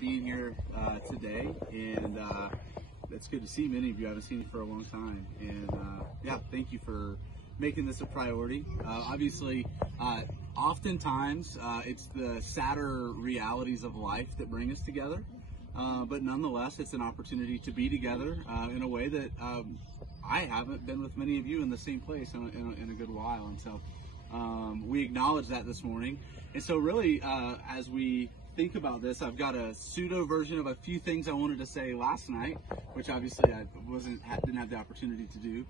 being here today, and it's good to see many of you. I haven't seen you for a long time, and yeah, thank you for making this a priority. Obviously, oftentimes it's the sadder realities of life that bring us together, but nonetheless, it's an opportunity to be together in a way that I haven't been with many of you in the same place in a good while, and so we acknowledge that this morning. And so really, as we think about this, I've got a pseudo version of a few things I wanted to say last night, which obviously I didn't have the opportunity to do,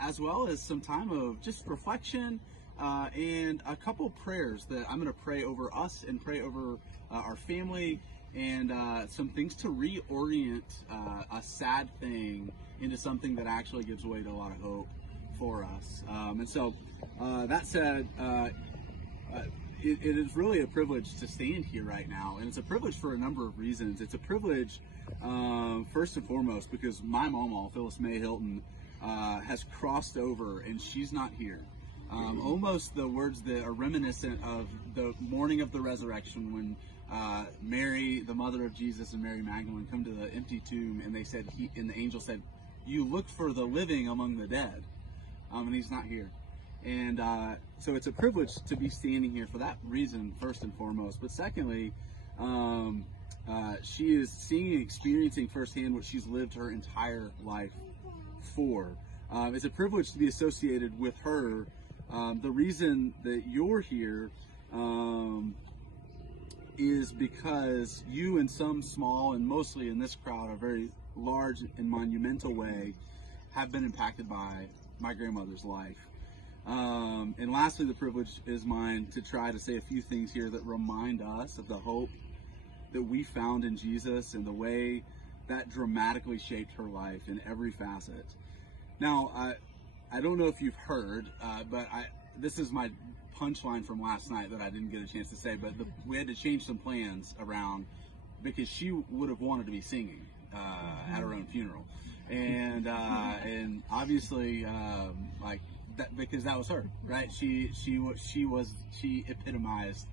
as well as some time of just reflection and a couple prayers that I'm going to pray over us and pray over our family, and some things to reorient a sad thing into something that actually gives way to a lot of hope for us. And so that said, it is really a privilege to stand here right now, and it's a privilege for a number of reasons. It's a privilege first and foremost because my Mamaw, Phyllis Hilton, has crossed over and she's not here. Almost the words that are reminiscent of the morning of the resurrection when Mary, the mother of Jesus, and Mary Magdalene come to the empty tomb, and they said, and the angel said, "You look for the living among the dead," and he's not here. And so it's a privilege to be standing here for that reason, first and foremost. But secondly, she is seeing and experiencing firsthand what she's lived her entire life for. It's a privilege to be associated with her. The reason that you're here is because you, in some small and mostly in this crowd, a very large and monumental way, have been impacted by my grandmother's life. And lastly, the privilege is mine to try to say a few things here that remind us of the hope that we found in Jesus and the way that dramatically shaped her life in every facet. Now, I don't know if you've heard, but this is my punchline from last night that I didn't get a chance to say, but we had to change some plans around because she would have wanted to be singing at her own funeral. And obviously, like, that, because that was her, right? She epitomized